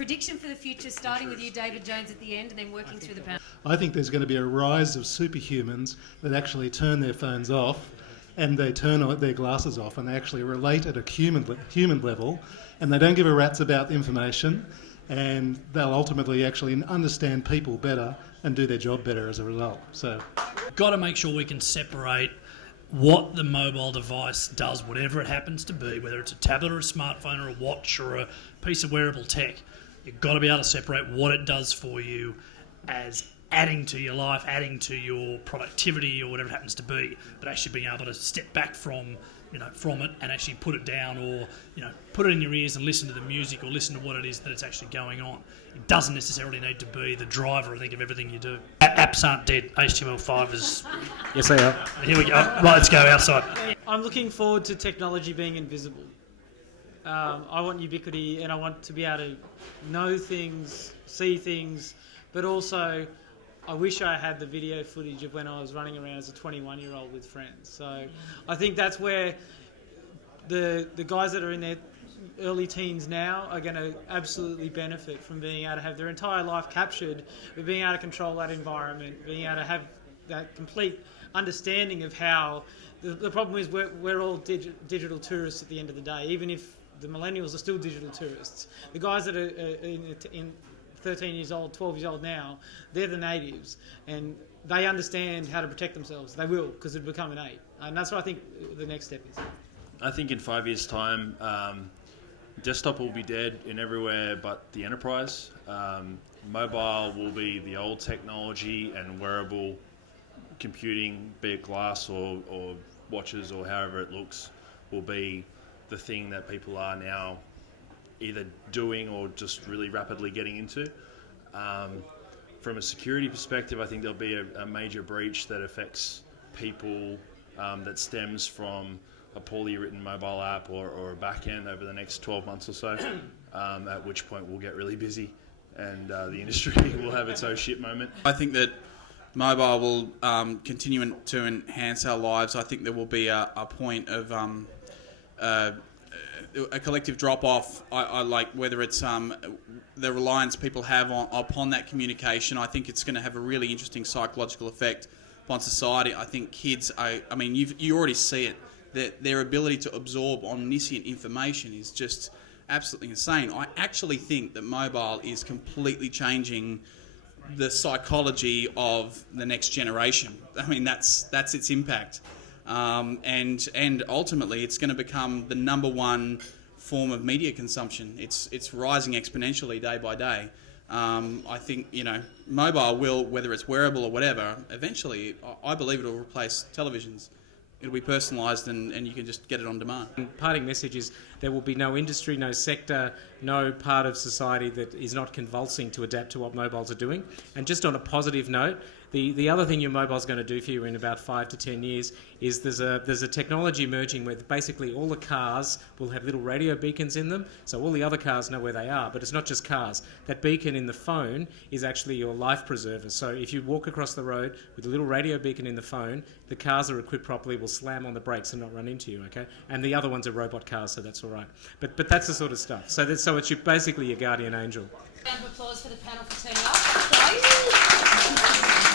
prediction for the future, starting with you, David Jones, at the end, and then working through the panel. I think there's going to be a rise of superhumans that actually turn their phones off and they turn their glasses off and they actually relate at a human level, and they don't give a rat's about the information, and they'll ultimately actually understand people better and do their job better as a result. So, got to make sure we can separate what the mobile device does, whatever it happens to be, whether it's a tablet or a smartphone or a watch or a piece of wearable tech. You've got to be able to separate what it does for you as adding to your life, adding to your productivity or whatever it happens to be, but actually being able to step back from it and actually put it down, or put it in your ears and listen to the music or listen to what it is that it's actually going on. It doesn't necessarily need to be the driver, I think, of everything you do. Apps aren't dead. HTML5 is... Yes, they are. Here we go. Right, let's go outside. I'm looking forward to technology being invisible. I want ubiquity, and I want to be able to know things, see things, but also I wish I had the video footage of when I was running around as a 21-year-old with friends. So I think that's where the guys that are in their early teens now are going to absolutely benefit from being able to have their entire life captured, but being able to control that environment, being able to have that complete understanding of how... The problem is we're all digital tourists at the end of the day, even if the millennials are still digital tourists. The guys that are in 13 years old, 12 years old now, they're the natives, and they understand how to protect themselves. They will, because it'll become innate. And that's what I think the next step is. I think in 5 years' time, desktop will be dead in everywhere but the enterprise. Mobile will be the old technology, and wearable computing, be it glass or watches or however it looks, will be the thing that people are now either doing or just really rapidly getting into. From a security perspective, I think there'll be a major breach that affects people that stems from a poorly written mobile app or a back end over the next 12 months or so, at which point we'll get really busy and the industry will have its own shit moment. I think that mobile will continue to enhance our lives. I think there will be a point of a collective drop-off. I like whether it's the reliance people have upon that communication. I think it's going to have a really interesting psychological effect upon society. I think kids, you already see it, that their ability to absorb omniscient information is just absolutely insane. I actually think that mobile is completely changing the psychology of the next generation. I mean, that's its impact. And ultimately, it's going to become the number one form of media consumption. It's rising exponentially day by day. I think mobile will, whether it's wearable or whatever, eventually I believe it will replace televisions. It'll be personalised and you can just get it on demand. Parting message is there will be no industry, no sector, no part of society that is not convulsing to adapt to what mobiles are doing. And just on a positive note, the other thing your mobile's going to do for you in about 5 to 10 years is there's a technology emerging where basically all the cars will have little radio beacons in them, so all the other cars know where they are, but it's not just cars. That beacon in the phone is actually your life preserver. So if you walk across the road with a little radio beacon in the phone, the cars are equipped properly, will slam on the brakes and not run into you, okay? And the other ones are robot cars, so that's all right. But that's the sort of stuff. So it's basically your guardian angel. Round of applause for the panel for turning up.